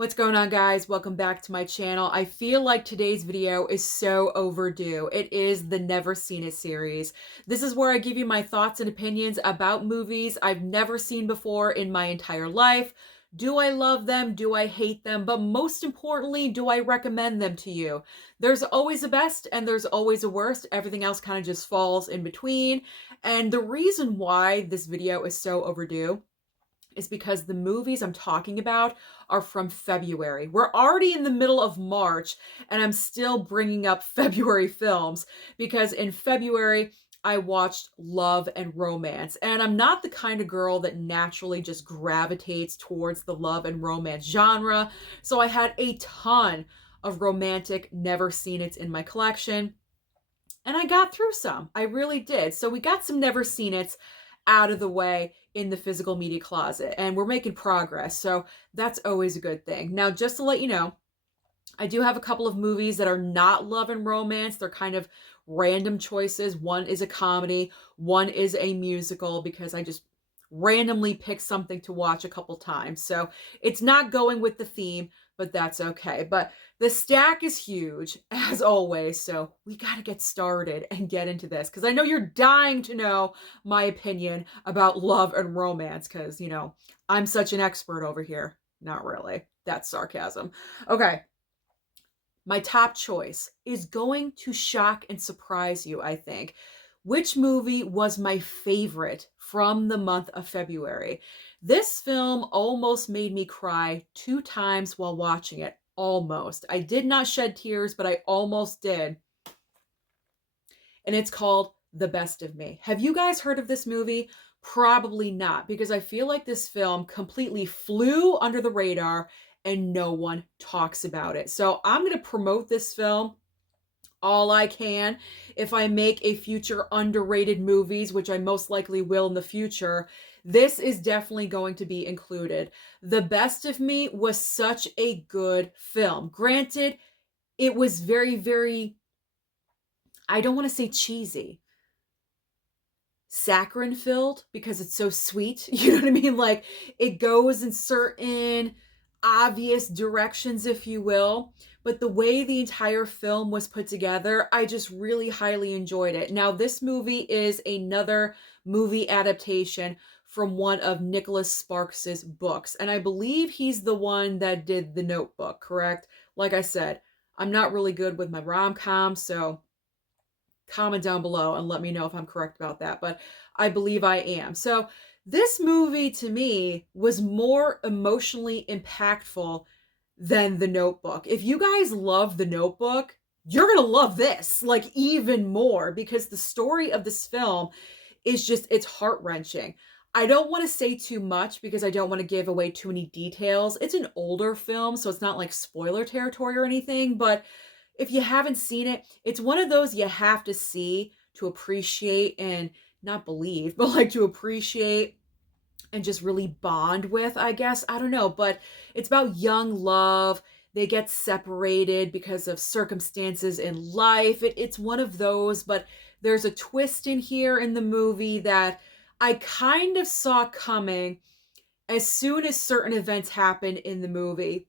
What's going on, guys? Welcome back to my channel. I feel like today's video is so overdue. It is the Never Seen It series. This is where I give you my thoughts and opinions about movies I've never seen before in my entire life. Do I love them? Do I hate them? But most importantly, do I recommend them to you? There's always a best and there's always a worst. Everything else kind of just falls in between. And the reason why this video is so overdue is because the movies I'm talking about are from February. We're already in the middle of March, and I'm still bringing up February films because in February, I watched Love and Romance. And I'm not the kind of girl that naturally just gravitates towards the love and romance genre. So I had a ton of romantic never seen it in my collection. And I got through some. I really did. So we got some never seen it out of the way in the physical media closet, and we're making progress. So that's always a good thing. Now, just to let you know, I do have a couple of movies that are not love and romance. They're kind of random choices. One is a comedy, one is a musical, because I just randomly picked something to watch a couple times. So it's not going with the theme, but that's okay. But the stack is huge, as always, so we got to get started and get into this, because I know you're dying to know my opinion about love and romance, because, I'm such an expert over here. Not really. That's sarcasm. Okay. My top choice is going to shock and surprise you, I think. Which movie was my favorite from the month of February? This film almost made me cry 2 times while watching it. Almost. I did not shed tears, but I almost did. And it's called The Best of Me. Have you guys heard of this movie? Probably not, because I feel like this film completely flew under the radar and no one talks about it. So I'm going to promote this film all I can. If I make a future underrated movies, which I most likely will in the future, this is definitely going to be included. The Best of Me was such a good film. Granted, it was very, very, I don't want to say cheesy, saccharine filled, because it's so sweet. You know what I mean? Like, it goes in certain obvious directions, if you will, but the way the entire film was put together, I just really highly enjoyed it. Now, this movie is another movie adaptation from one of Nicholas Sparks's books, and I believe he's the one that did The Notebook, correct? Like I said, I'm not really good with my rom-coms, so comment down below and let me know if I'm correct about that, but I believe I am. So this movie to me was more emotionally impactful than The Notebook. If you guys love The Notebook, you're going to love this, like, even more, because the story of this film is just, it's heart-wrenching. I don't want to say too much because I don't want to give away too many details. It's an older film, so it's not like spoiler territory or anything, but if you haven't seen it, it's one of those you have to see to appreciate and not believe, but like to appreciate and just really bond with, I guess. I don't know, but it's about young love. They get separated because of circumstances in life. It's one of those, but there's a twist in here in the movie that I kind of saw coming as soon as certain events happened in the movie.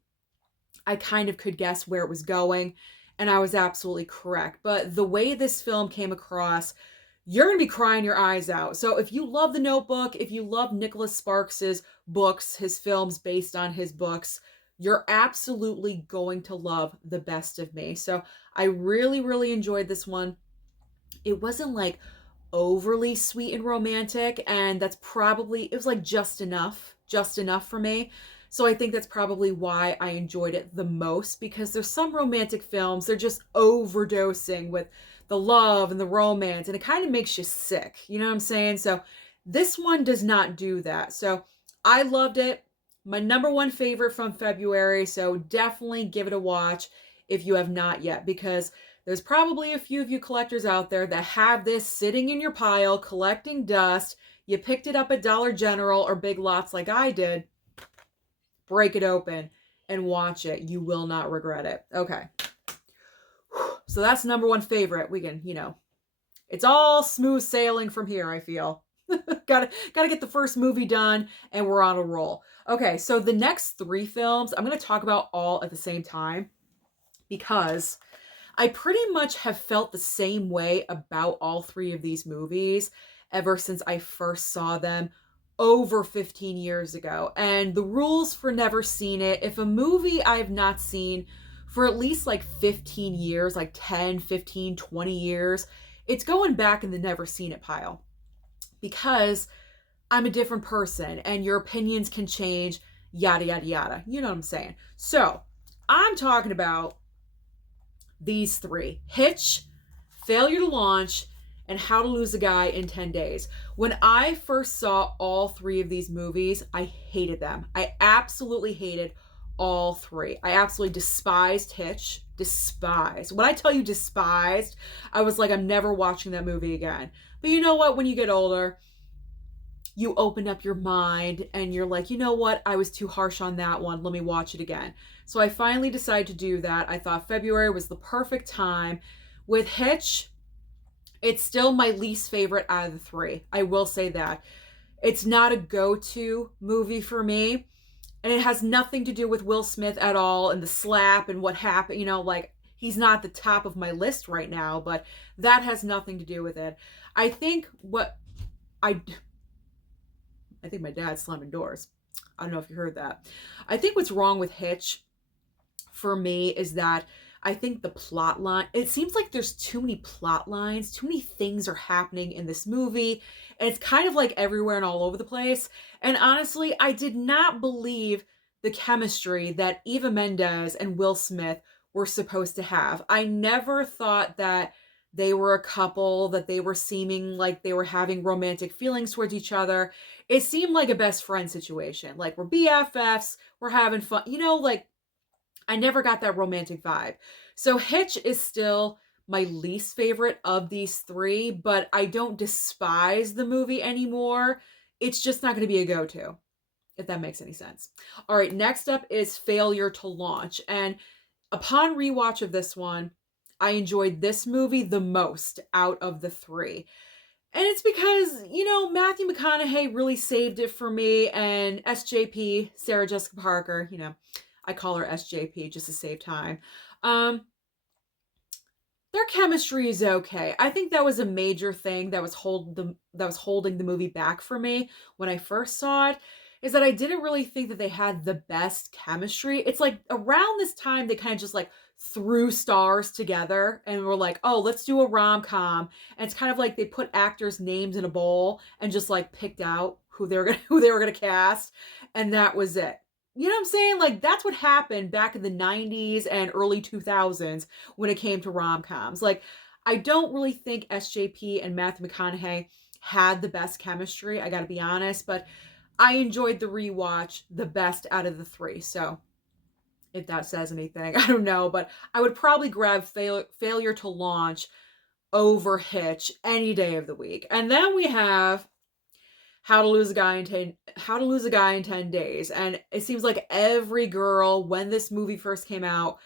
I kind of could guess where it was going, and I was absolutely correct. But the way this film came across, you're going to be crying your eyes out. So if you love The Notebook, if you love Nicholas Sparks's books, his films based on his books, you're absolutely going to love The Best of Me. So I really, really enjoyed this one. It wasn't like overly sweet and romantic, and that's probably, it was like just enough for me. So I think that's probably why I enjoyed it the most, because there's some romantic films, they're just overdosing with the love and the romance, and it kind of makes you sick. You know what I'm saying? So this one does not do that. So I loved it. My number one favorite from February. So definitely give it a watch if you have not yet, because there's probably a few of you collectors out there that have this sitting in your pile collecting dust. You picked it up at Dollar General or Big Lots like I did. Break it open and watch it. You will not regret it. Okay. So that's number one favorite. We can, it's all smooth sailing from here, I feel. Gotta get the first movie done, and we're on a roll. Okay, so the next three films I'm gonna talk about all at the same time because I pretty much have felt the same way about all three of these movies ever since I first saw them over 15 years ago. And the rules for never seen it, if a movie I've not seen for at least like 15 years, like 10, 15, 20 years, it's going back in the never seen it pile because I'm a different person and your opinions can change, yada, yada, yada. You know what I'm saying? So I'm talking about these three: Hitch, Failure to Launch, and How to Lose a Guy in 10 Days. When I first saw all three of these movies, I hated them. I absolutely hated all three. I absolutely despised Hitch. Despised. When I tell you despised, I was like, I'm never watching that movie again. But you know what? When you get older, you open up your mind and you're like, you know what? I was too harsh on that one. Let me watch it again. So I finally decided to do that. I thought February was the perfect time. With Hitch, it's still my least favorite out of the three. I will say that. It's not a go-to movie for me. And it has nothing to do with Will Smith at all and the slap and what happened. You know, like, he's not at the top of my list right now, but that has nothing to do with it. I think what I think my dad's slamming doors. I don't know if you heard that. I think what's wrong with Hitch for me is that I think the plot line, it seems like there's too many plot lines, too many things are happening in this movie, and it's kind of like everywhere and all over the place. And honestly, I did not believe the chemistry that Eva Mendes and Will Smith were supposed to have. I never thought that they were a couple, that they were seeming like they were having romantic feelings towards each other. It seemed like a best friend situation. Like, we're BFFs, we're having fun. You know, like, I never got that romantic vibe. So Hitch is still my least favorite of these three, but I don't despise the movie anymore. It's just not going to be a go-to, if that makes any sense. All right, next up is Failure to Launch. And upon rewatch of this one, I enjoyed this movie the most out of the three. And it's because, you know, Matthew McConaughey really saved it for me, and SJP, Sarah Jessica Parker, you know, I call her SJP just to save time. Their chemistry is okay. I think that was a major thing that was holding the movie back for me when I first saw it, is that I didn't really think that they had the best chemistry. It's like around this time they kind of just like threw stars together and were like, oh, let's do a rom-com. And it's kind of like they put actors' names in a bowl and just like picked out who they were gonna cast, and that was it. You know what I'm saying? Like, that's what happened back in the 90s and early 2000s when it came to rom-coms. Like, I don't really think SJP and Matthew McConaughey had the best chemistry, I gotta be honest, but I enjoyed the rewatch the best out of the three. So if that says anything, I don't know, but I would probably grab Failure to Launch over Hitch any day of the week. And then we have How to Lose a Guy in 10 Days. And it seems like every girl, when this movie first came out,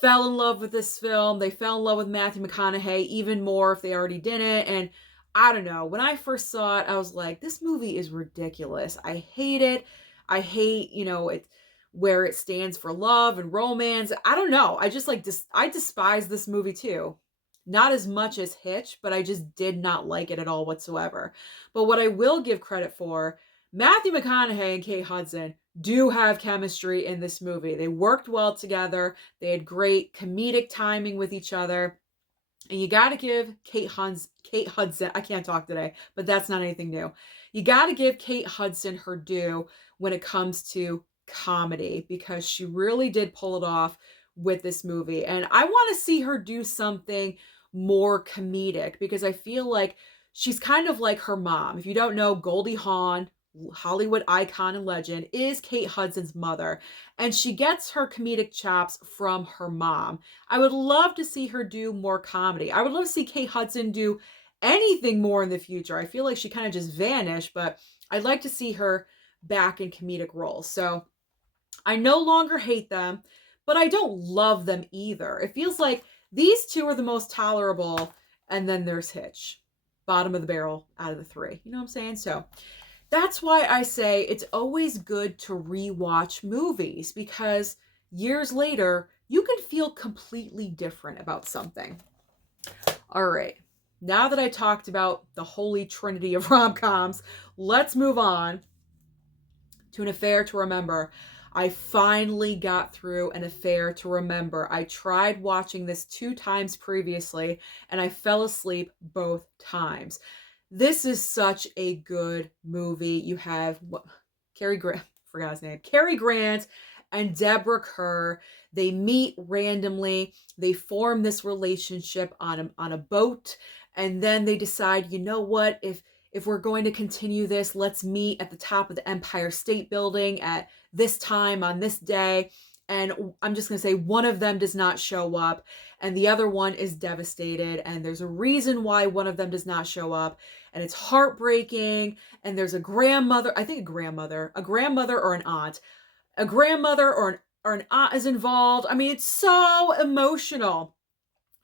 fell in love with this film. They fell in love with Matthew McConaughey even more if they already didn't. And I don't know, when I first saw it, I was like, this movie is ridiculous. I hate it. I hate, you know, it where it stands for love and romance. I don't know. I just like I despise this movie too. Not as much as Hitch, but I just did not like it at all whatsoever. But what I will give credit for, Matthew McConaughey and Kate Hudson do have chemistry in this movie. They worked well together. They had great comedic timing with each other. And you got to give Kate Hudson, I can't talk today, but that's not anything new. You got to give Kate Hudson her due when it comes to comedy, because she really did pull it off with this movie. And I want to see her do something more comedic, because I feel like she's kind of like her mom. If you don't know, Goldie Hawn, Hollywood icon and legend, is Kate Hudson's mother, and she gets her comedic chops from her mom. I would love to see her do more comedy. I would love to see Kate Hudson do anything more in the future. I feel like she kind of just vanished, but I'd like to see her back in comedic roles. So I no longer hate them, but I don't love them either. It feels like these two are the most tolerable, and then there's Hitch. bottom of the barrel out of the three. You know what I'm saying? So that's why I say it's always good to rewatch movies, because years later, you can feel completely different about something. All right. Now that I talked about the holy trinity of rom-coms, let's move on to An Affair to Remember. I finally got through An Affair to Remember. I tried watching this 2 times previously, and I fell asleep both times. This is such a good movie. You have Cary Grant, forgot his name, Cary Grant and Deborah Kerr. They meet randomly. They form this relationship on a boat, and then they decide, you know what, if we're going to continue this, let's meet at the top of the Empire State Building at this time on this day. And I'm just going to say one of them does not show up and the other one is devastated. And there's a reason why one of them does not show up. And it's heartbreaking. And there's a grandmother, I think a grandmother or an aunt. A grandmother or an aunt is involved. I mean, it's so emotional.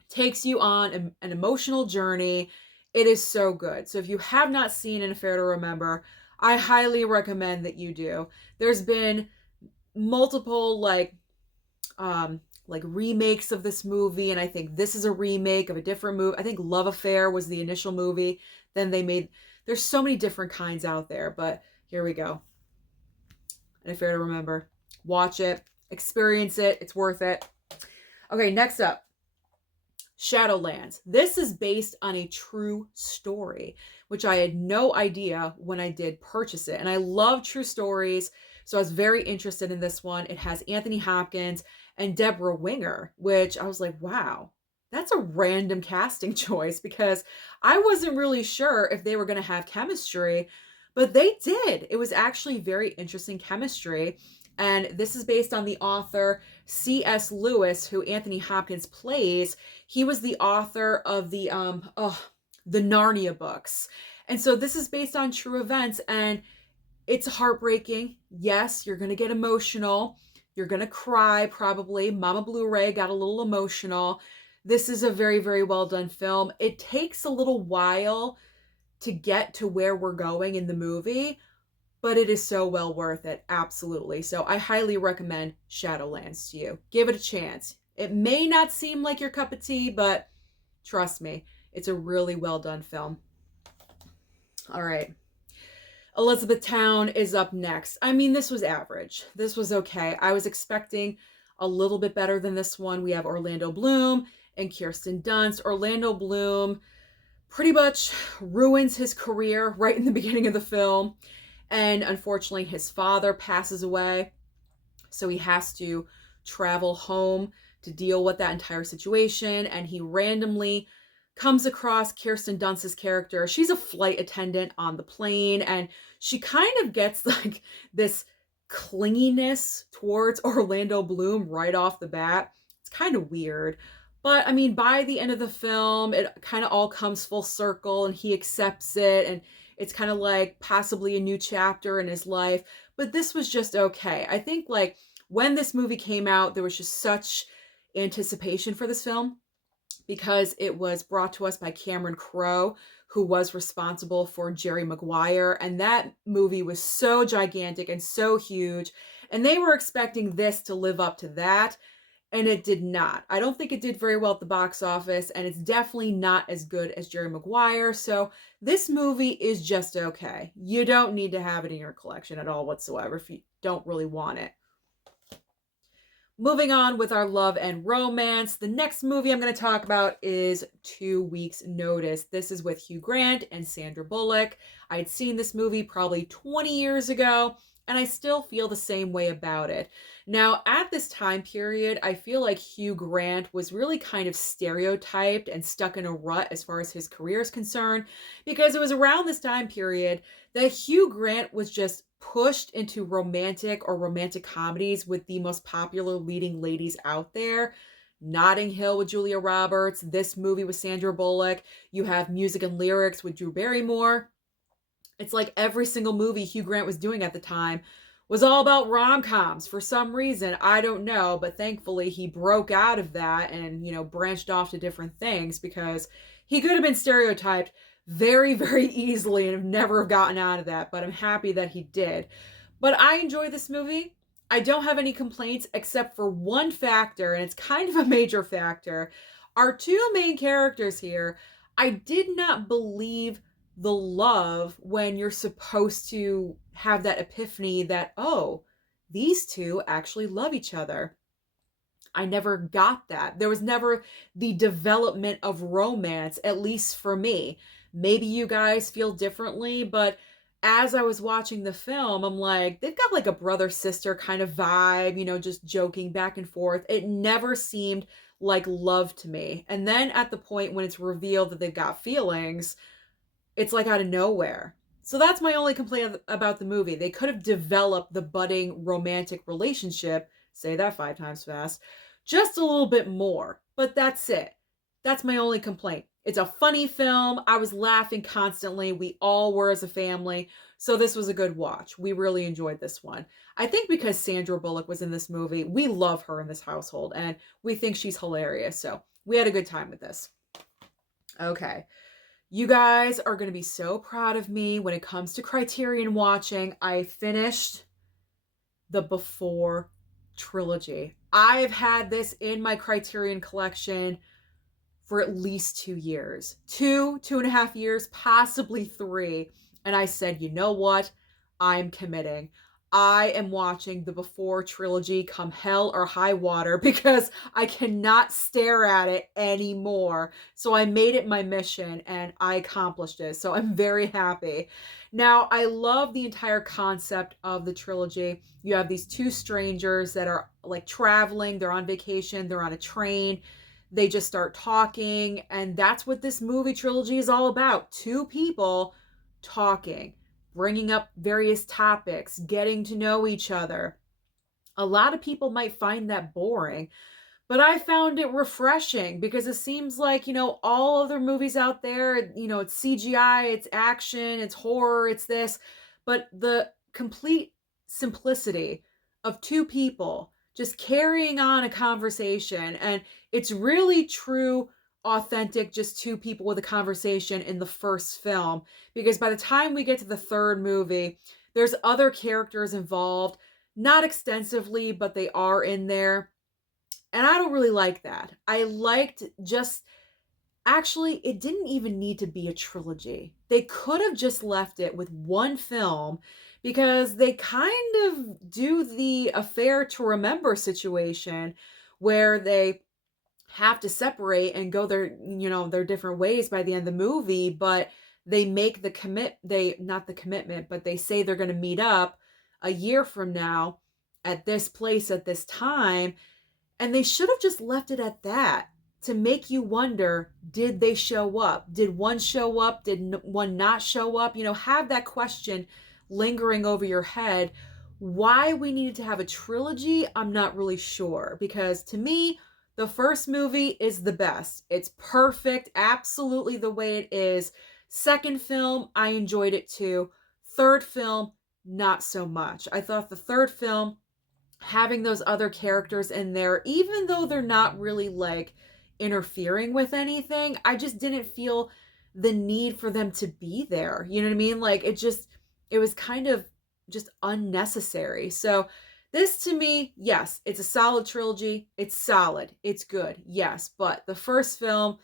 Takes you on an emotional journey. It is so good. So if you have not seen An Affair to Remember, I highly recommend that you do. There's been multiple remakes of this movie, and I think this is a remake of a different movie. I think Love Affair was the initial movie. Then they made, there's so many different kinds out there, but here we go. An Affair to Remember. Watch it, experience it, it's worth it. Okay, next up. Shadowlands. This is based on a true story, which I had no idea when I did purchase it. And I love true stories, so I was very interested in this one. It has Anthony Hopkins and Deborah Winger, which I was like, wow, that's a random casting choice, because I wasn't really sure if they were going to have chemistry, but they did. It was actually very interesting chemistry. And this is based on the author C.S. Lewis, who Anthony Hopkins plays. He was the author of the Narnia books. And so this is based on true events, and it's heartbreaking. Yes, you're going to get emotional. You're going to cry probably. Mama Blu-ray got a little emotional. This is a very, very well done film. It takes a little while to get to where we're going in the movie, but it is so well worth it. Absolutely. So I highly recommend Shadowlands to you. Give it a chance. It may not seem like your cup of tea, but trust me, it's a really well done film. All right. Elizabethtown is up next. I mean, this was average. This was okay. I was expecting a little bit better than this one. We have Orlando Bloom and Kirsten Dunst. Orlando Bloom pretty much ruins his career right in the beginning of the film. And unfortunately, his father passes away. So he has to travel home to deal with that entire situation. And he randomly comes across Kirsten Dunst's character. She's a flight attendant on the plane. And she kind of gets like this clinginess towards Orlando Bloom right off the bat. It's kind of weird. But I mean, by the end of the film, it kind of all comes full circle and he accepts it. And it's kind of like possibly a new chapter in his life. But this was just okay. I think like when this movie came out, there was just such anticipation for this film because it was brought to us by Cameron Crowe, who was responsible for Jerry Maguire. And that movie was so gigantic and so huge. And they were expecting this to live up to that. And it did not. I don't think it did very well at the box office, and it's definitely not as good as Jerry Maguire. So this movie is just okay. You don't need to have it in your collection at all whatsoever if you don't really want it. Moving on with our love and romance. The next movie I'm going to talk about is 2 Weeks Notice. This is with Hugh Grant and Sandra Bullock. I had seen this movie probably 20 years ago, and I still feel the same way about it. Now, at this time period, I feel like Hugh Grant was really kind of stereotyped and stuck in a rut as far as his career is concerned, because it was around this time period that Hugh Grant was just pushed into romantic comedies with the most popular leading ladies out there. Notting Hill with Julia Roberts, this movie with Sandra Bullock. You have Music and Lyrics with Drew Barrymore. It's like every single movie Hugh Grant was doing at the time was all about rom-coms for some reason. I don't know, but thankfully he broke out of that and, branched off to different things because he could have been stereotyped very, very easily and have never gotten out of that, but I'm happy that he did. But I enjoy this movie. I don't have any complaints except for one factor, and it's kind of a major factor. Our two main characters here, I did not believe the love when you're supposed to have that epiphany that, oh, these two actually love each other. I never got that. There was never the development of romance, at least for me. Maybe you guys feel differently, but as I was watching the film, I'm like, they've got like a brother sister kind of vibe, just joking back and forth. It never seemed like love to me. And then at the point when it's revealed that they've got feelings, it's like out of nowhere. So that's my only complaint about the movie. They could have developed the budding romantic relationship, say that 5 times fast, just a little bit more. But that's it. That's my only complaint. It's a funny film. I was laughing constantly. We all were as a family. So this was a good watch. We really enjoyed this one. I think because Sandra Bullock was in this movie, we love her in this household and we think she's hilarious. So we had a good time with this. Okay. You guys are going to be so proud of me when it comes to Criterion watching. I finished the Before trilogy. I've had this in my Criterion collection for at least 2 years. 2.5 years, possibly 3. And I said, you know what? I'm committing. I am watching the Before trilogy come hell or high water because I cannot stare at it anymore. So I made it my mission and I accomplished it. So I'm very happy. Now, I love the entire concept of the trilogy. You have these two strangers that are like traveling, they're on vacation, they're on a train. They just start talking, and that's what this movie trilogy is all about. Two people talking, bringing up various topics, getting to know each other. A lot of people might find that boring, but I found it refreshing because it seems like, all other movies out there, it's CGI, it's action, it's horror, it's this, but the complete simplicity of two people just carrying on a conversation, and it's really true, authentic, just two people with a conversation in the first film, because by the time we get to the third movie, there's other characters involved, not extensively, but they are in there. And I don't really like that. I liked just, actually, it didn't even need to be a trilogy. They could have just left it with one film because they kind of do the affair to remember situation where they have to separate and go their different ways by the end of the movie, but they make not the commitment, but they say they're going to meet up a year from now at this place at this time. And they should have just left it at that to make you wonder, did they show up? Did one show up? Did one not show up? Have that question lingering over your head. Why we needed to have a trilogy, I'm not really sure. Because to me, the first movie is the best. It's perfect, absolutely the way it is. Second film, I enjoyed it too. Third film, not so much. I thought the third film, having those other characters in there, even though they're not really like interfering with anything, I just didn't feel the need for them to be there. You know what I mean? Like it was kind of just unnecessary. So this to me, yes, it's a solid trilogy. It's solid. It's good. Yes. But the first film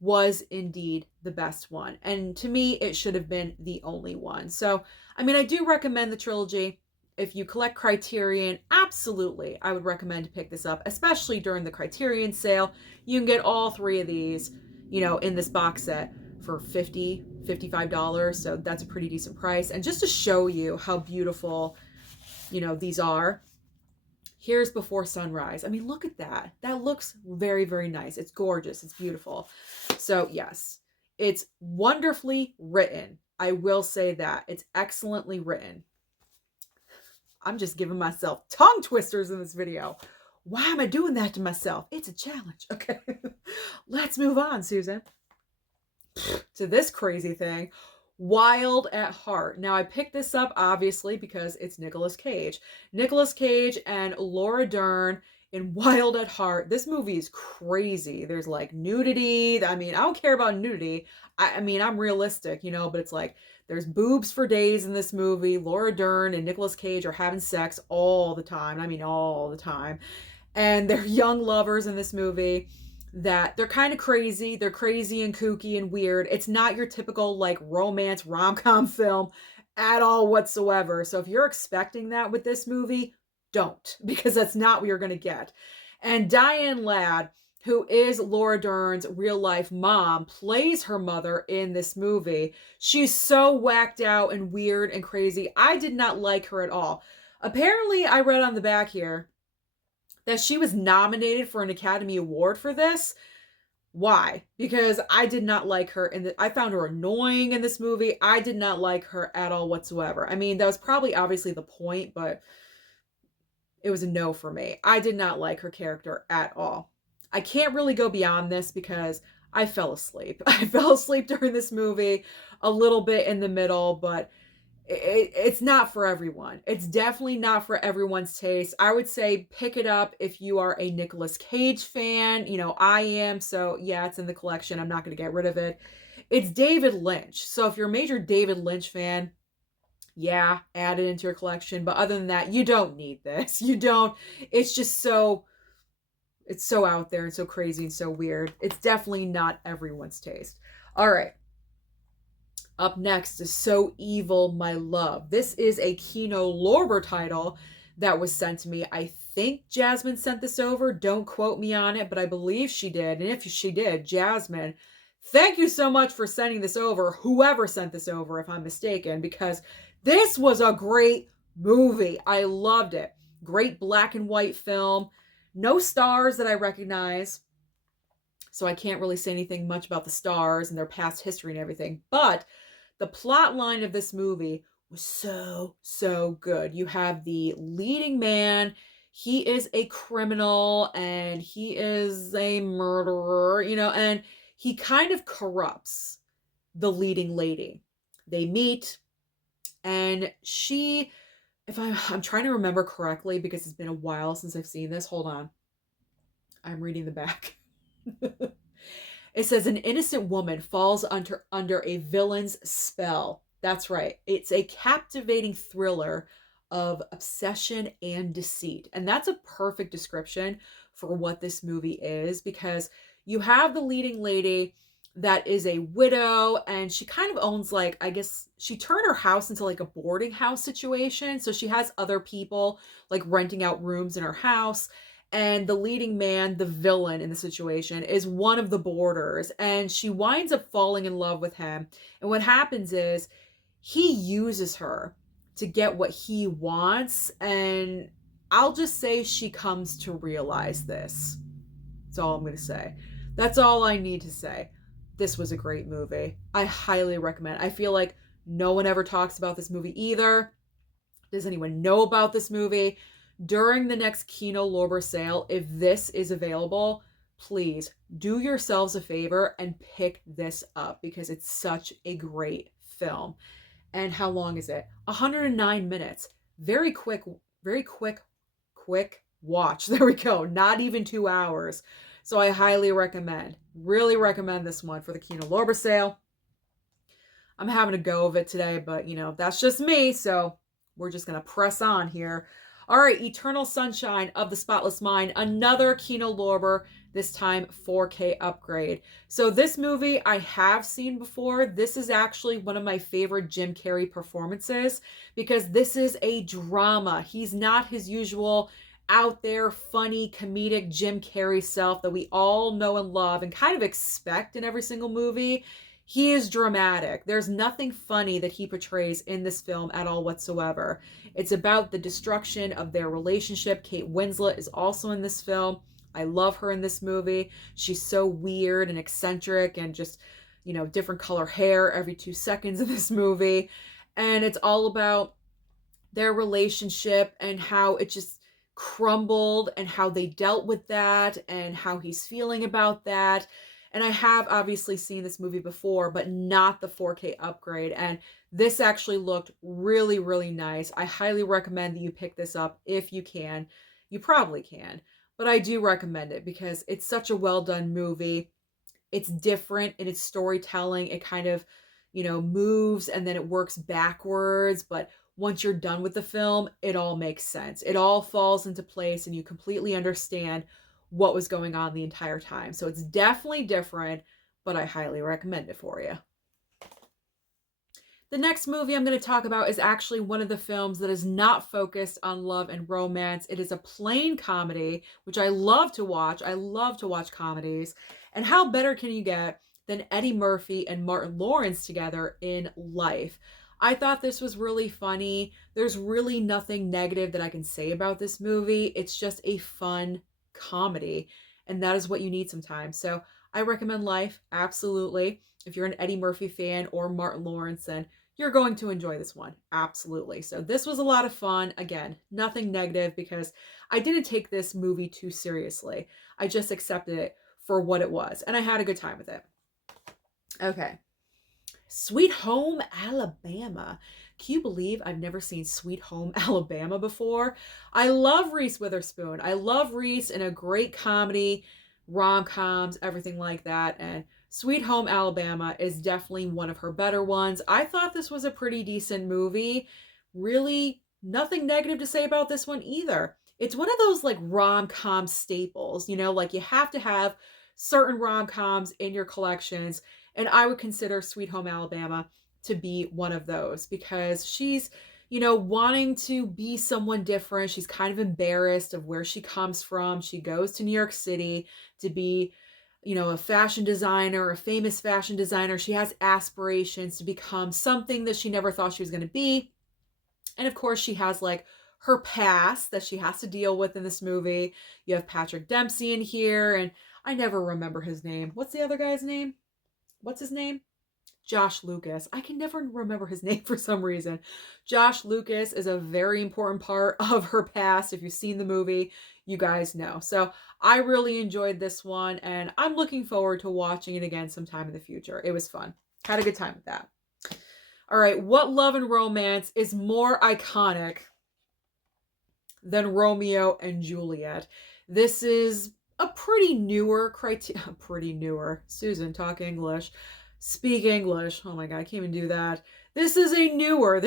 was indeed the best one. And to me, it should have been the only one. So, I do recommend the trilogy. If you collect Criterion, absolutely, I would recommend to pick this up, especially during the Criterion sale. You can get all 3 of these, in this box set for $55. So that's a pretty decent price. And just to show you how beautiful, these are, here's Before Sunrise. Look at that. That looks very, very nice. It's gorgeous. It's beautiful. So yes, it's wonderfully written. I will say that. It's excellently written. I'm just giving myself tongue twisters in this video. Why am I doing that to myself? It's a challenge. Okay. Let's move on, Susan, to this crazy thing. Wild at Heart. Now, I picked this up, obviously, because it's Nicolas Cage. Nicolas Cage and Laura Dern in Wild at Heart, this movie is crazy. There's like nudity. I mean, I don't care about nudity. I mean, I'm realistic, but it's like there's boobs for days in this movie. Laura Dern and Nicolas Cage are having sex all the time. I mean, all the time. And they're young lovers in this movie that they're kind of crazy. They're crazy and kooky and weird. It's not your typical like romance rom-com film at all whatsoever. So if you're expecting that with this movie, don't, because that's not what you're going to get. And Diane Ladd, who is Laura Dern's real life mom, plays her mother in this movie. She's so whacked out and weird and crazy. I did not like her at all. Apparently, I read on the back here that she was nominated for an Academy Award for this. Why? Because I did not like her I found her annoying in this movie. I did not like her at all whatsoever. I mean, that was probably obviously the point, but it was a no for me. I did not like her character at all. I can't really go beyond this because I fell asleep. I fell asleep during this movie, a little bit in the middle, but it's not for everyone. It's definitely not for everyone's taste. I would say pick it up if you are a Nicolas Cage fan. I am, so yeah, it's in the collection. I'm not going to get rid of it. It's David Lynch. So if you're a major David Lynch fan, yeah, add it into your collection. But other than that, you don't need this. You don't. It's just it's so out there and so crazy and so weird. It's definitely not everyone's taste. All right. Up next is So Evil, My Love. This is a Kino Lorber title that was sent to me. I think Jasmine sent this over. Don't quote me on it, but I believe she did. And if she did, Jasmine, thank you so much for sending this over. Whoever sent this over, if I'm mistaken, because this was a great movie. I loved it. Great black and white film. No stars that I recognize, so I can't really say anything much about the stars and their past history and everything. But the plot line of this movie was so good. You have the leading man. He is a criminal and he is a murderer, and he kind of corrupts the leading lady. They meet, and I'm trying to remember correctly because it's been a while since I've seen this. Hold on. I'm reading the back. It says an innocent woman falls under a villain's spell. That's right. It's a captivating thriller of obsession and deceit. And that's a perfect description for what this movie is, because you have the leading lady that is a widow, and she kind of owns, like, I guess she turned her house into like a boarding house situation. So she has other people like renting out rooms in her house. And the leading man, the villain in the situation, is one of the boarders. And she winds up falling in love with him. And what happens is he uses her to get what he wants. And I'll just say she comes to realize this. That's all I'm going to say. That's all I need to say. This was a great movie. I highly recommend. I feel like no one ever talks about this movie either. Does anyone know about this movie? During the next Kino Lorber sale, if this is available, please do yourselves a favor and pick this up because it's such a great film. And how long is it? 109 minutes. Very quick watch. There we go. Not even 2 hours. So I highly recommend, really recommend this one for the Kino Lorber sale. I'm having a go of it today, but that's just me. So we're just going to press on here. All right, Eternal Sunshine of the Spotless Mind, another Kino Lorber, this time 4K upgrade. So this movie I have seen before. This is actually one of my favorite Jim Carrey performances because this is a drama. He's not his usual out there, funny, comedic Jim Carrey self that we all know and love and kind of expect in every single movie. He is dramatic. There's nothing funny that he portrays in this film at all whatsoever. It's about the destruction of their relationship. Kate Winslet is also in this film. I love her in this movie. She's so weird and eccentric and just, different color hair every 2 seconds in this movie. And it's all about their relationship and how it just crumbled and how they dealt with that and how he's feeling about that. And I have obviously seen this movie before, but not the 4K upgrade. And this actually looked really, really nice. I highly recommend that you pick this up if you can. You probably can. but I do recommend it because it's such a well done movie. It's different in its storytelling. It kind of, moves and then it works backwards, but once you're done with the film, it all makes sense. It all falls into place and you completely understand what was going on the entire time. So it's definitely different, but I highly recommend it for you. The next movie I'm going to talk about is actually one of the films that is not focused on love and romance. It is a plain comedy, which I love to watch. I love to watch comedies. And how better can you get than Eddie Murphy and Martin Lawrence together in Life? I thought this was really funny. There's really nothing negative that I can say about this movie. It's just a fun comedy, and that is what you need sometimes. So I recommend Life, absolutely. If you're an Eddie Murphy fan or Martin Lawrence, then you're going to enjoy this one. Absolutely. So this was a lot of fun. Again, nothing negative because I didn't take this movie too seriously. I just accepted it for what it was, and I had a good time with it. Okay. Sweet Home Alabama. Can you believe I've never seen Sweet Home Alabama before? I love Reese Witherspoon. I love Reese in a great comedy, rom-coms, everything like that. And Sweet Home Alabama is definitely one of her better ones. I thought this was a pretty decent movie. Really, nothing negative to say about this one either. It's one of those like rom-com staples, like you have to have certain rom-coms in your collections. And I would consider Sweet Home Alabama to be one of those because she's, wanting to be someone different. She's kind of embarrassed of where she comes from. She goes to New York City to be, a fashion designer, a famous fashion designer. She has aspirations to become something that she never thought she was going to be. And of course, she has like her past that she has to deal with in this movie. You have Patrick Dempsey in here, and I never remember his name. What's the other guy's name? What's his name? Josh Lucas. I can never remember his name for some reason. Josh Lucas is a very important part of her past. If you've seen the movie, you guys know. So I really enjoyed this one, and I'm looking forward to watching it again sometime in the future. It was fun. Had a good time with that. All right, what love and romance is more iconic than Romeo and Juliet? This is a pretty newer Susan, talk English. Speak English. Oh my God, I can't even do that. This is a newer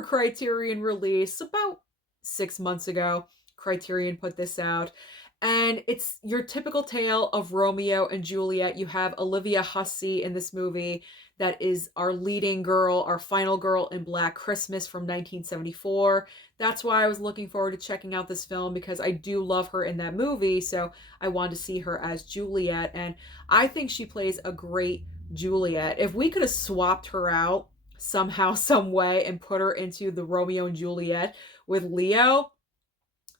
Criterion release about 6 months ago. Criterion put this out. And it's your typical tale of Romeo and Juliet. You have Olivia Hussey in this movie that is our leading girl, our final girl in Black Christmas from 1974. That's why I was looking forward to checking out this film because I do love her in that movie. So I wanted to see her as Juliet. And I think she plays a great Juliet. If we could have swapped her out somehow, some way, and put her into the Romeo and Juliet with Leo,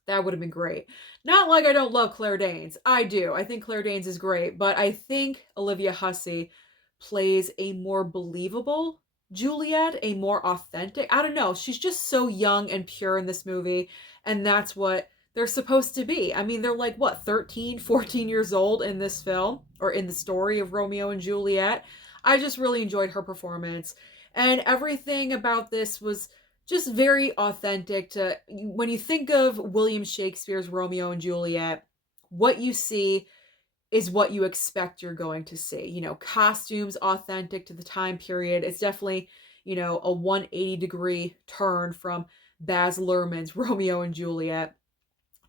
that would have been great. Not like I don't love Claire Danes. I do. I think Claire Danes is great, but I think Olivia Hussey plays a more believable Juliet, a more authentic. I don't know. She's just so young and pure in this movie, and that's what they're supposed to be. I mean, they're like, what, 13, 14 years old in this film, or in the story of Romeo and Juliet. I just really enjoyed her performance, and everything about this was just very authentic to when you think of William Shakespeare's Romeo and Juliet, what you see is what you expect you're going to see. Costumes authentic to the time period. It's definitely, a 180-degree turn from Baz Luhrmann's Romeo and Juliet.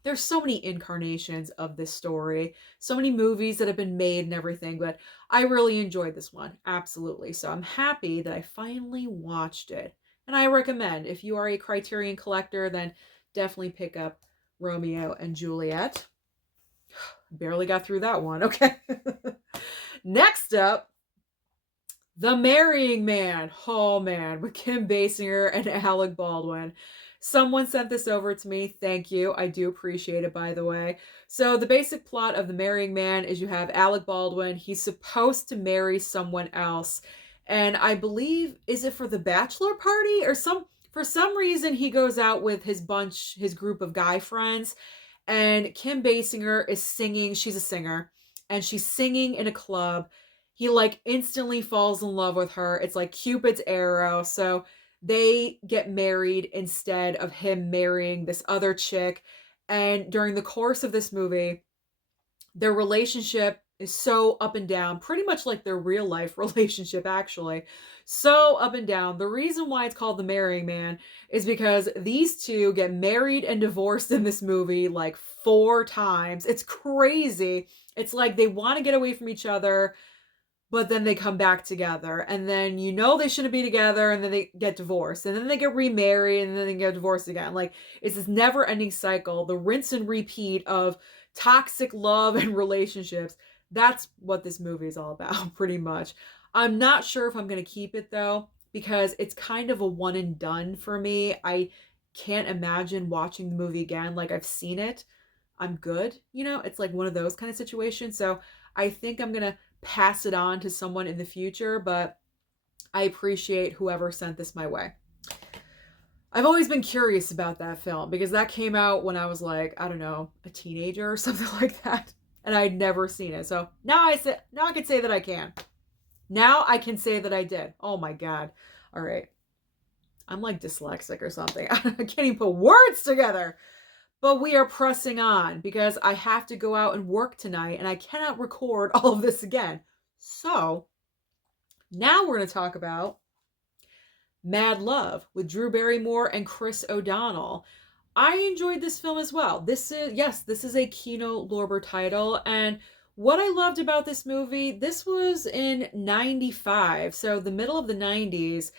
There's so many incarnations of this story, so many movies that have been made and everything, but I really enjoyed this one. Absolutely. So I'm happy that I finally watched it. And I recommend, if you are a Criterion collector, then definitely pick up Romeo and Juliet. Barely got through that one. Okay. Next up, The Marrying Man. Oh man, with Kim Basinger and Alec Baldwin. Someone sent this over to me. Thank you. I do appreciate it, by the way. So the basic plot of The Marrying Man is you have Alec Baldwin. He's supposed to marry someone else. And I believe, is it for the bachelor party or for some reason he goes out with his group of guy friends, and Kim Basinger is singing. She's a singer, and she's singing in a club. He like instantly falls in love with her. It's like Cupid's arrow. So they get married instead of him marrying this other chick. And during the course of this movie, their relationship is so up and down, pretty much like their real life relationship, actually. So up and down. The reason why it's called The Marrying Man is because these two get married and divorced in this movie like 4 times. It's crazy. It's like they want to get away from each other, but then they come back together. And then they shouldn't be together, and then they get divorced. And then they get remarried, and then they get divorced again. Like, it's this never ending cycle, the rinse and repeat of toxic love and relationships. That's what this movie is all about, pretty much. I'm not sure if I'm going to keep it, though, because it's kind of a one and done for me. I can't imagine watching the movie again. Like, I've seen it. I'm good. It's like one of those kind of situations. So I think I'm going to pass it on to someone in the future, but I appreciate whoever sent this my way. I've always been curious about that film because that came out when I was like, I don't know, a teenager or something like that, and I'd never seen it. So now I can say that I can. Now I can say that I did. Oh my God. All right. I'm like dyslexic or something. I can't even put words together. But we are pressing on because I have to go out and work tonight and I cannot record all of this again. So now we're going to talk about Mad Love with Drew Barrymore and Chris O'Donnell. I enjoyed this film as well. This is a Kino Lorber title. And what I loved about this movie, this was in 95, so the middle of the 90s.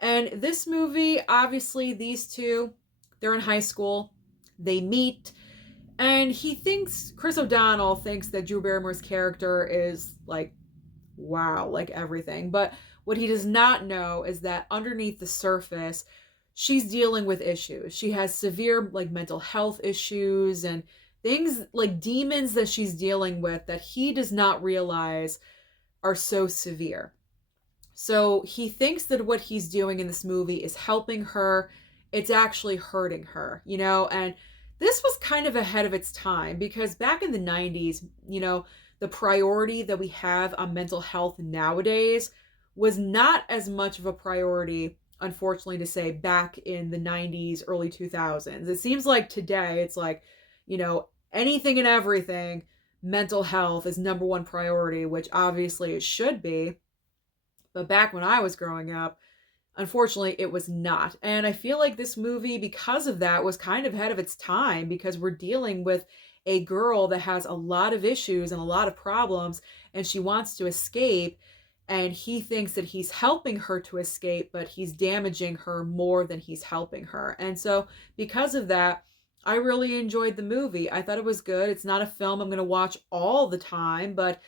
And this movie, obviously, these two, they're in high school. They meet, and Chris O'Donnell thinks that Drew Barrymore's character is like, wow, like everything. But what he does not know is that underneath the surface, she's dealing with issues. She has severe like mental health issues and things like demons that she's dealing with that he does not realize are so severe. So he thinks that what he's doing in this movie is helping her. It's actually hurting her, and this was kind of ahead of its time because back in the 90s, the priority that we have on mental health nowadays was not as much of a priority, unfortunately to say, back in the 90s, early 2000s. It seems like today it's like, anything and everything, mental health is number one priority, which obviously it should be. But back when I was growing up, unfortunately, it was not. And I feel like this movie, because of that, was kind of ahead of its time because we're dealing with a girl that has a lot of issues and a lot of problems, and she wants to escape. And he thinks that he's helping her to escape, but he's damaging her more than he's helping her. And so because of that, I really enjoyed the movie. I thought it was good. It's not a film I'm going to watch all the time, but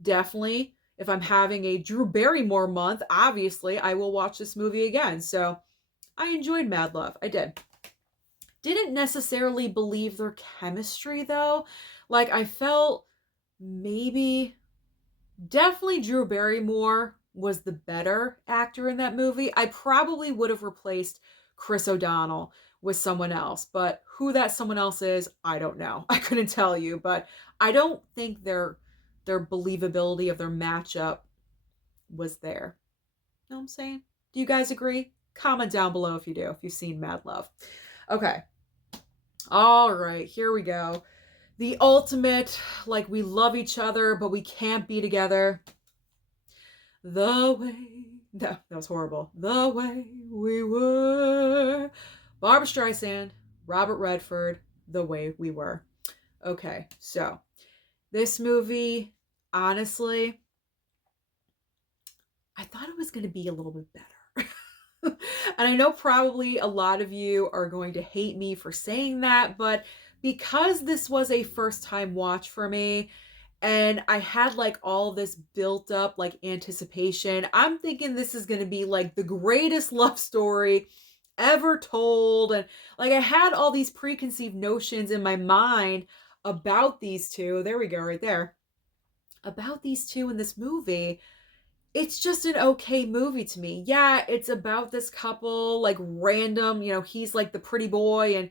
definitely if I'm having a Drew Barrymore month, obviously I will watch this movie again. So I enjoyed Mad Love. I did. Didn't necessarily believe their chemistry though. Like I felt definitely Drew Barrymore was the better actor in that movie. I probably would have replaced Chris O'Donnell with someone else, but who that someone else is, I don't know. I couldn't tell you, but I don't think their believability of their matchup was there. Know what I'm saying? Do you guys agree? Comment down below if you do, if you've seen Mad Love. Okay. All right, here we go. The ultimate, like we love each other, but we can't be together. The way, that was horrible. The way we were. Barbra Streisand, Robert Redford, The Way We Were. Okay, so this movie, honestly, I thought it was going to be a little bit better. And I know probably a lot of you are going to hate me for saying that, but because this was a first time watch for me and I had like all this built up like anticipation, I'm thinking this is going to be like the greatest love story ever told. And like I had all these preconceived notions in my mind about these two. There we go, right there. About these two in this movie. It's just an okay movie to me. Yeah, it's about this couple, like random, he's like the pretty boy and,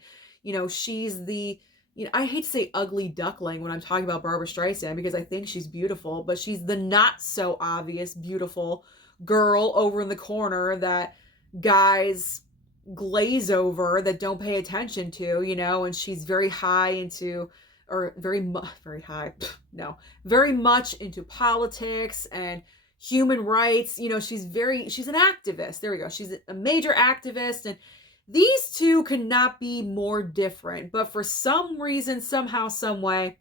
she's the, I hate to say ugly duckling when I'm talking about Barbra Streisand because I think she's beautiful, but she's the not so obvious beautiful girl over in the corner that guys, glaze over, that don't pay attention to, and she's very high into, or very high, no, very much into politics and human rights. She's an activist. There we go. She's a major activist, and these two could not be more different. But for some reason, somehow, some way,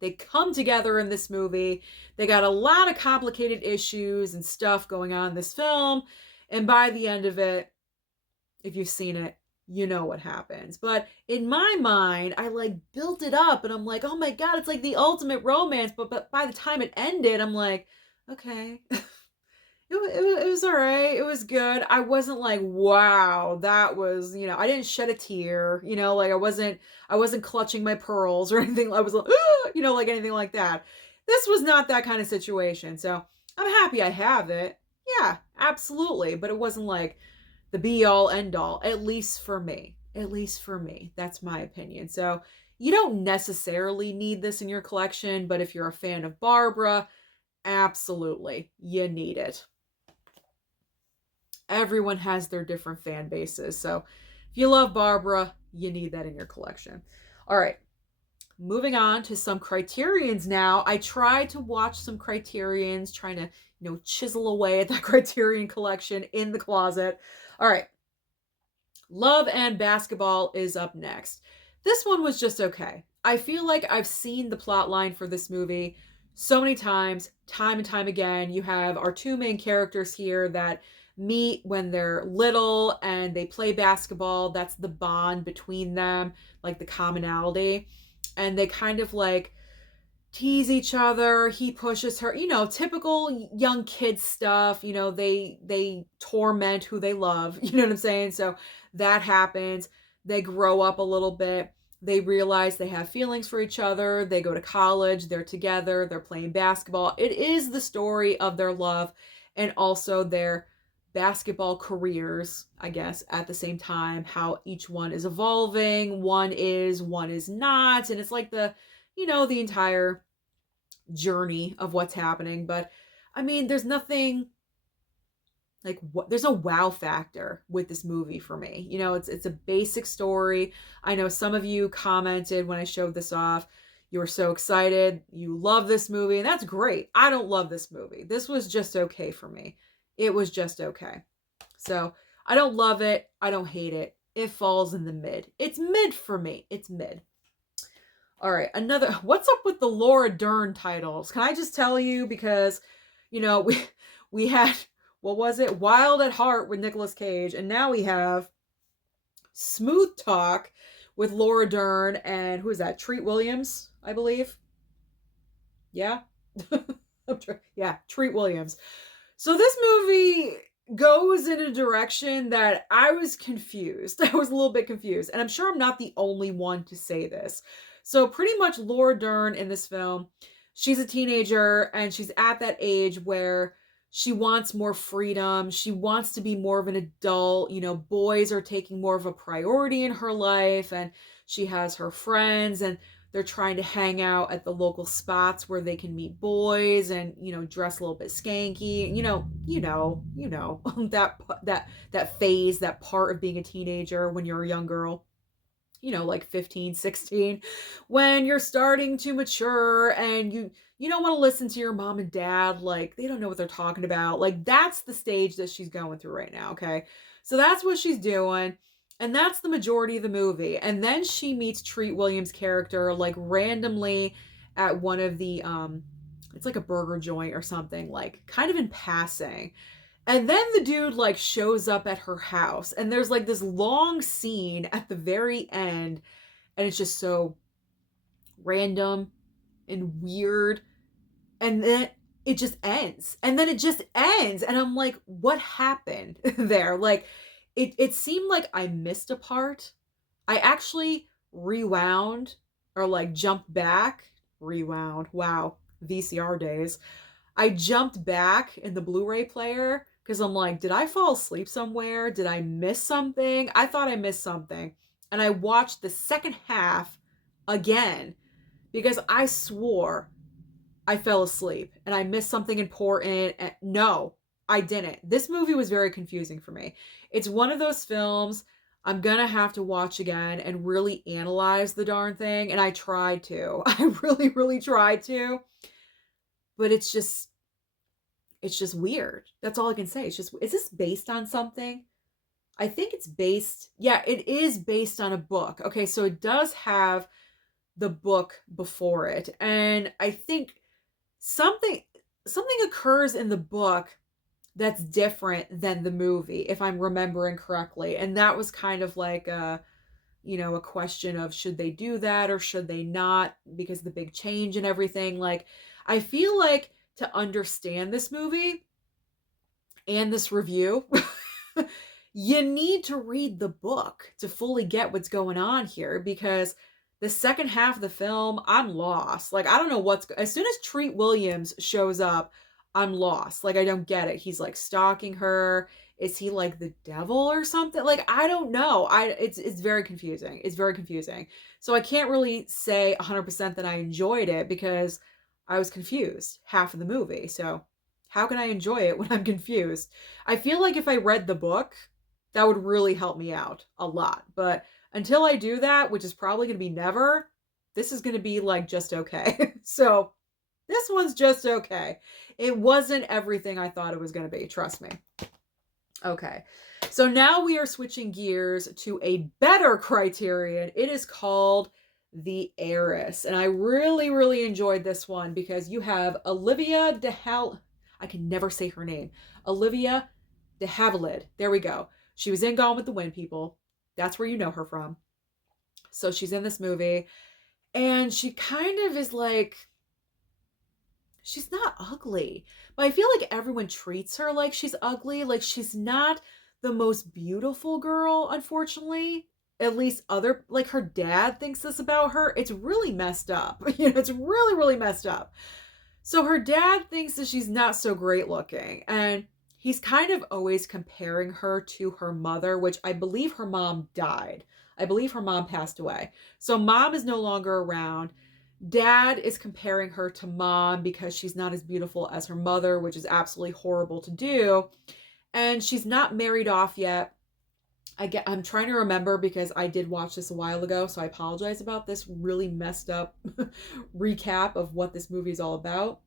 they come together in this movie. They got a lot of complicated issues and stuff going on in this film. And by the end of it, if you've seen it, you know what happens. But in my mind, I like built it up and I'm like, oh my God, it's like the ultimate romance. But by the time it ended, I'm like, okay. It was all right. It was good. I wasn't like, wow, that was, I didn't shed a tear, like I wasn't clutching my pearls or anything. I was like, like anything like that. This was not that kind of situation. So I'm happy I have it. Yeah, absolutely. But it wasn't like the be all end all, at least for me. At least for me. That's my opinion. So you don't necessarily need this in your collection, but if you're a fan of Barbara, absolutely, you need it. Everyone has their different fan bases. So if you love Barbara, you need that in your collection. All right. Moving on to some Criterions now. I tried to watch some Criterions, trying to, chisel away at that Criterion collection in the closet. All right. Love and Basketball is up next. This one was just okay. I feel like I've seen the plot line for this movie so many times, time and time again. You have our two main characters here that meet when they're little and they play basketball. That's the bond between them, like the commonality. And they kind of like tease each other. He pushes her, typical young kid stuff. They torment who they love. You know what I'm saying? So that happens. They grow up a little bit. They realize they have feelings for each other. They go to college. They're together. They're playing basketball. It is the story of their love and also their basketball careers, I guess, at the same time, how each one is evolving. One is not. And it's like the entire journey of what's happening. But I mean, there's nothing like there's no wow factor with this movie for me. It's a basic story. I know some of you commented when I showed this off. You were so excited. You love this movie, and that's great. I don't love this movie. This was just okay for me. It was just okay. So I don't love it. I don't hate it. It falls in the mid. It's mid for me. It's mid. All right. What's up with the Laura Dern titles? Can I just tell you? Because, we had, what was it? Wild at Heart with Nicolas Cage. And now we have Smooth Talk with Laura Dern and who is that? Treat Williams, I believe. Yeah. Yeah. Treat Williams. So this movie goes in a direction that I was confused. I was a little bit confused. And I'm sure I'm not the only one to say this. So pretty much Laura Dern in this film, she's a teenager and she's at that age where she wants more freedom. She wants to be more of an adult. Boys are taking more of a priority in her life, and she has her friends and they're trying to hang out at the local spots where they can meet boys and, dress a little bit skanky. That phase, that part of being a teenager when you're a young girl, like 15, 16, when you're starting to mature and you don't want to listen to your mom and dad. Like, they don't know what they're talking about. Like, that's the stage that she's going through right now. Okay. So that's what she's doing. And that's the majority of the movie. And then she meets Treat Williams' character, like randomly at one of the, it's like a burger joint or something, like kind of in passing. And then the dude like shows up at her house and there's like this long scene at the very end. And it's just so random and weird. And then it just ends. And then it just ends. And I'm like, what happened there? Like, it seemed like I missed a part. I actually rewound or like jumped back. Rewound. Wow. VCR days. I jumped back in the Blu-ray player because I'm like, did I fall asleep somewhere? Did I miss something? I thought I missed something. And I watched the second half again because I swore I fell asleep and I missed something important. No, I didn't. This movie was very confusing for me. It's one of those films I'm gonna have to watch again and really analyze the darn thing. And I tried to. I really, really tried to. But it's just weird. That's all I can say. It's just, is this based on something? I think it's based, yeah, it is based on a book. Okay, so it does have the book before it. And I think something something occurs in the book that's different than the movie, if I'm remembering correctly. And that was kind of like a question of should they do that or should they not because of the big change and everything. Like, I feel like to understand this movie and this review, you need to read the book to fully get what's going on here because the second half of the film, I'm lost. Like, I don't know as soon as Treat Williams shows up, I'm lost. Like, I don't get it. He's like stalking her. Is he like the devil or something? Like, I don't know. It's very confusing. It's very confusing. So I can't really say 100% that I enjoyed it because I was confused half of the movie. So how can I enjoy it when I'm confused? I feel like if I read the book, that would really help me out a lot. But until I do that, which is probably going to be never, this is going to be like just okay. So this one's just okay. It wasn't everything I thought it was going to be. Trust me. Okay. So now we are switching gears to a better criterion. It is called The Heiress. And I really, really enjoyed this one because you have Olivia de I can never say her name. Olivia de Havilland. There we go. She was in Gone with the Wind, people. That's where you know her from. So she's in this movie. And she kind of is like, she's not ugly. But I feel like everyone treats her like she's ugly. Like, she's not the most beautiful girl, unfortunately. At least like her dad thinks this about her. It's really messed up. It's really, really messed up. So her dad thinks that she's not so great looking. And he's kind of always comparing her to her mother, which I believe her mom died. I believe her mom passed away. So mom is no longer around. Dad is comparing her to mom because she's not as beautiful as her mother, which is absolutely horrible to do. And she's not married off yet. I'm trying to remember because I did watch this a while ago, so I apologize about this really messed up recap of what this movie is all about.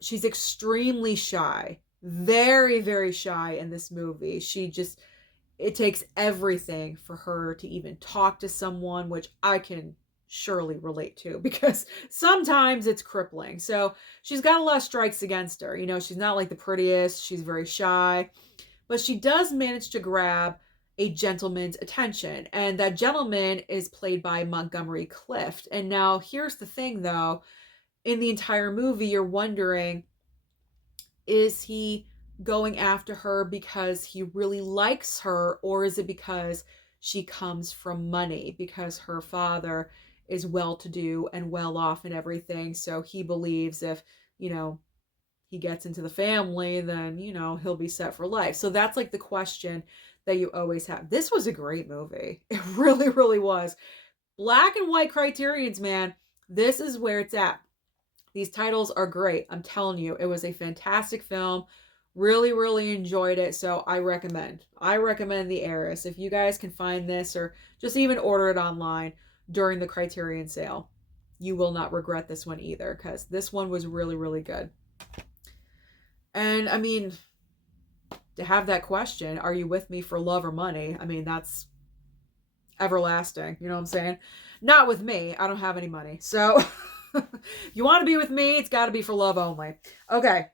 She's extremely shy. Very, very shy in this movie. It takes everything for her to even talk to someone, which I can surely relate to because sometimes it's crippling. So she's got a lot of strikes against her. She's not like the prettiest. She's very shy, but she does manage to grab a gentleman's attention. And that gentleman is played by Montgomery Clift. And now here's the thing though, in the entire movie, you're wondering, is he going after her because he really likes her, or is it because she comes from money, because her father is well-to-do and well-off and everything, so he believes if, he gets into the family, then, he'll be set for life. So that's like the question that you always have. This was a great movie. It really, really was. Black and white criterions, man. This is where it's at. These titles are great. I'm telling you, it was a fantastic film. Really, really enjoyed it. So I recommend The Heiress. If you guys can find this or just even order it online during the Criterion sale, you will not regret this one either because this one was really, really good. And I mean, to have that question, are you with me for love or money? I mean, that's everlasting. You know what I'm saying? Not with me. I don't have any money. So you want to be with me, it's got to be for love only. Okay.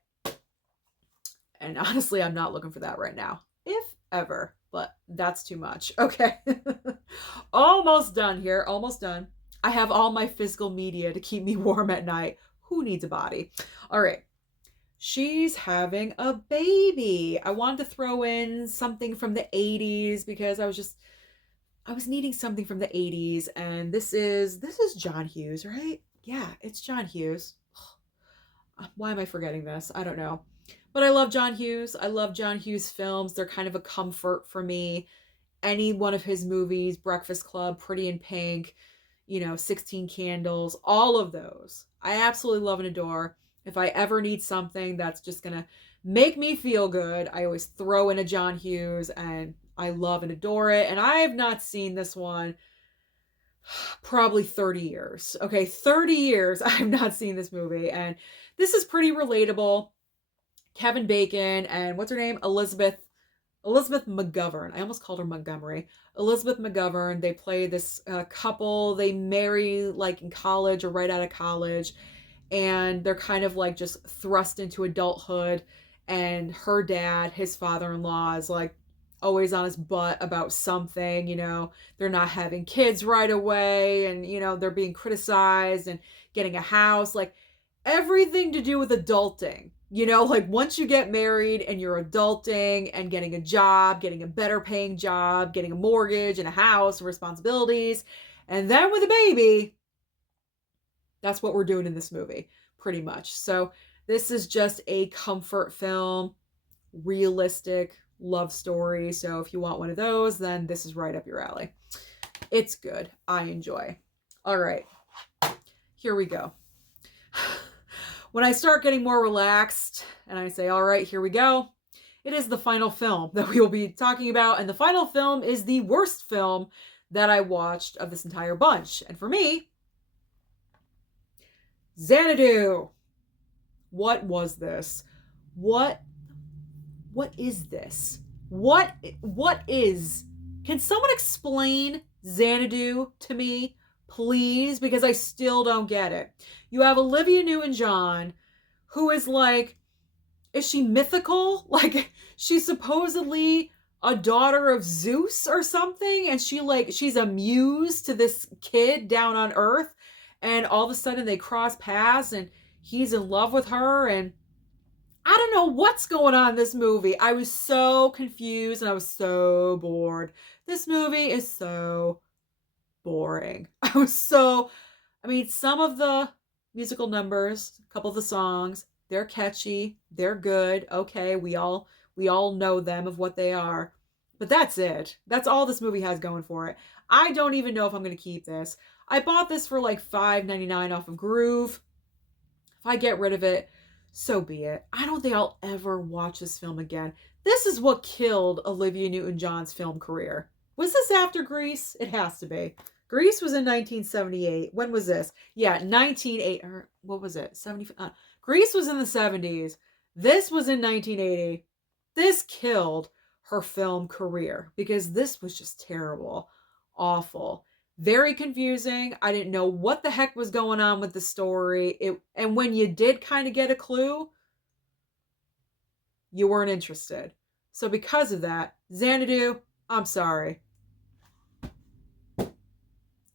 And honestly, I'm not looking for that right now. If ever. But that's too much. Okay. Almost done here. Almost done. I have all my physical media to keep me warm at night. Who needs a body? All right. She's having a baby. I wanted to throw in something from the 80s because I was needing something from the 80s. And this is John Hughes, right? Yeah, it's John Hughes. Why am I forgetting this? I don't know. But I love John Hughes. I love John Hughes films. They're kind of a comfort for me. Any one of his movies, Breakfast Club, Pretty in Pink, 16 Candles, all of those. I absolutely love and adore. If I ever need something that's just going to make me feel good. I always throw in a John Hughes, and I love and adore it. And I have not seen this one probably 30 years. Okay, 30 years I have not seen this movie. And this is pretty relatable. Kevin Bacon and what's her name? Elizabeth McGovern. I almost called her Montgomery. Elizabeth McGovern. They play this couple. They marry like in college or right out of college. And they're kind of like just thrust into adulthood. And her dad, his father-in-law, is like always on his butt about something. They're not having kids right away. And, they're being criticized and getting a house. Like everything to do with adulting. Like once you get married and you're adulting and getting a job, getting a better paying job, getting a mortgage and a house, responsibilities, and then with a baby, that's what we're doing in this movie, pretty much. So this is just a comfort film, realistic love story. So if you want one of those, then this is right up your alley. It's good. I enjoy. All right, here we go. When I start getting more relaxed and I say, all right, here we go, it is the final film that we will be talking about. And the final film is the worst film that I watched of this entire bunch. And for me, Xanadu. What was this? What is this? What is? Can someone explain Xanadu to me, please? Because I still don't get it. You have Olivia Newton-John, who is like, is she mythical? Like, she's supposedly a daughter of Zeus or something, and she's a muse to this kid down on Earth, and all of a sudden they cross paths, and he's in love with her, and I don't know what's going on in this movie. I was so confused, and I was so bored. This movie is so boring. Some of the musical numbers, a couple of the songs, they're catchy, they're good. Okay, we all know them of what they are. But that's it. That's all this movie has going for it. I don't even know if I'm going to keep this. I bought this for like $5.99 off of Groove. If I get rid of it, so be it. I don't think I'll ever watch this film again. This is what killed Olivia Newton-John's film career. Was this after Grease? It has to be. Grease was in 1978. When was this? Yeah, 1980. What was it? 70. Grease was in the 70s. This was in 1980. This killed her film career because this was just terrible. Awful. Very confusing. I didn't know what the heck was going on with the story. And when you did kind of get a clue, you weren't interested. So because of that, Xanadu, I'm sorry.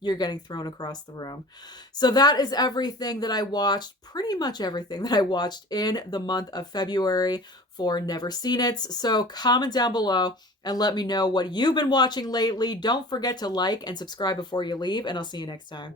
You're getting thrown across the room. So that is everything that I watched, pretty much everything that I watched in the month of February for Never Seen It. So comment down below and let me know what you've been watching lately. Don't forget to like and subscribe before you leave, and I'll see you next time.